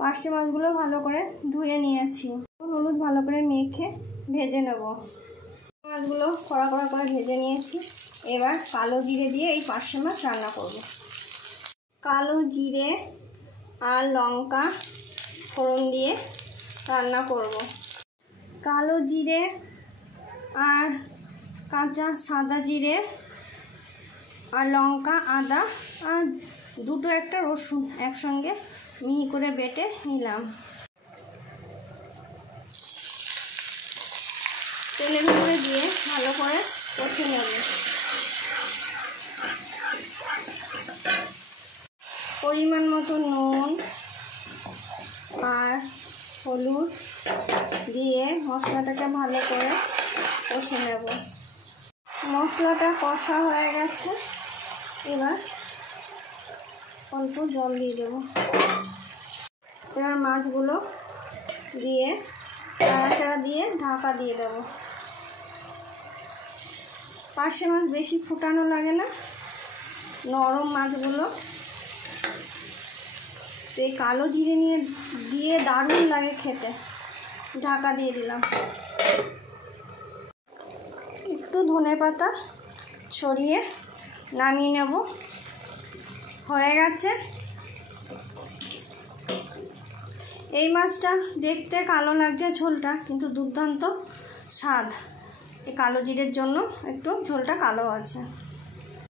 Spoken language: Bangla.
পার্শে মাছগুলো ভালো করে ধুয়ে নিয়েছি, হলুদ ভালো করে মেখে ভেজে নেব। মাছগুলো কড়া কড়া করে ভেজে নিয়েছি। এবার কালো জিরে দিয়ে এই পার্শে মাছ রান্না করব। কালো জিরে আর লঙ্কা ফোড়ন দিয়ে রান্না করব। কালো জিরে আর কাঁচা সাদা জিরে আর লঙ্কা, আদা আর দুটো একটা রসুন একসঙ্গে মিহি করে বেটে নিলাম। তেলের উপরে দিয়ে ভালো করে কষে নেব। পরিমাণ মতো নুন আর হলুদ দিয়ে মশলাটাকে ভালো করে কষে নেব। মশলাটা কষা হয়ে গেছে, এবার অল্প জল দিয়ে দেব। এবার মাছগুলো দিয়ে নাড়াচাড়া দিয়ে ঢাকা দিয়ে দেব। পার্শে মাছ বেশি ফুটানো লাগে না, নরম মাছগুলো। তো এই কালো জিরে দিয়ে দারুণ লাগে খেতে। ঢাকা দিয়ে দিলাম। একটু ধনেপাতা ছড়িয়ে নামিয়ে নেব। হয়ে গেছে। এই মাছটা দেখতে কালো লাগছে ঝোলটা, কিন্তু দুর্দান্ত স্বাদ। এই কালো জিরের জন্য একটু ঝোলটা কালো আছে।